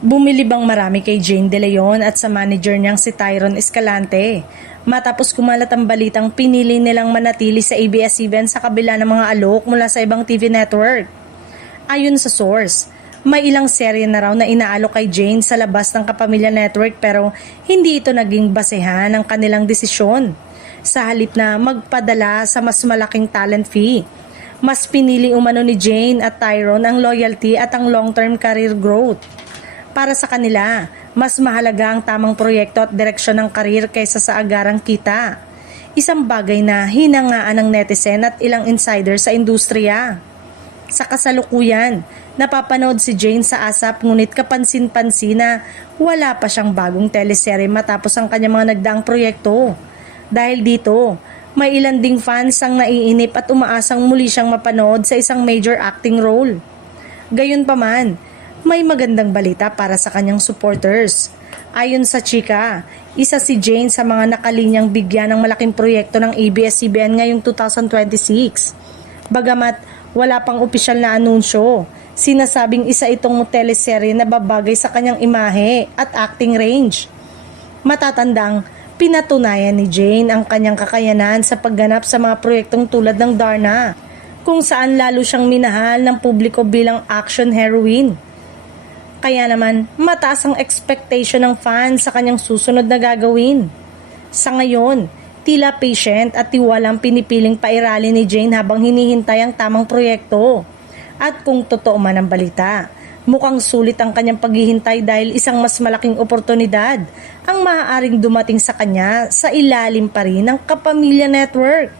Bumili bang marami kay Jane De Leon at sa manager niyang si Tyron Escalante matapos kumalat ang balitang pinili nilang manatili sa ABS-CBN sa kabila ng mga alok mula sa ibang TV network. Ayon sa source, may ilang serye na raw na inaalok kay Jane sa labas ng Kapamilya Network pero hindi ito naging basehan ng kanilang desisyon. Sa halip na magpadala sa mas malaking talent fee, mas pinili umano ni Jane at Tyron ang loyalty at ang long-term career growth. Para sa kanila, mas mahalaga ang tamang proyekto at direksyon ng karir kaysa sa agarang kita. Isang bagay na hinangaan ng netizen at ilang insider sa industriya. Sa kasalukuyan, napapanood si Jane sa ASAP ngunit kapansin-pansin na wala pa siyang bagong teleserye matapos ang kanyang mga nagdaang proyekto. Dahil dito, may ilan ding fans ang naiinip at umaasang muli siyang mapanood sa isang major acting role. Gayunpaman, may magandang balita para sa kanyang supporters. Ayon sa chika, isa si Jane sa mga nakalinyang bigyan ng malaking proyekto ng ABS-CBN ngayong 2026. Bagamat wala pang opisyal na anunsyo, sinasabing isa itong teleserye na babagay sa kanyang imahe at acting range. Matatandang pinatunayan ni Jane ang kanyang kakayanan sa pagganap sa mga proyektong tulad ng Darna, kung saan lalo siyang minahal ng publiko bilang action heroine. Kaya naman, mataas ang expectation ng fans sa kanyang susunod na gagawin. Sa ngayon, tila patient at tiwalang pinipiling pairali ni Jane habang hinihintay ang tamang proyekto. At kung totoo man ang balita, mukhang sulit ang kanyang paghihintay dahil isang mas malaking oportunidad ang maaaring dumating sa kanya sa ilalim pa rin ng Kapamilya Network.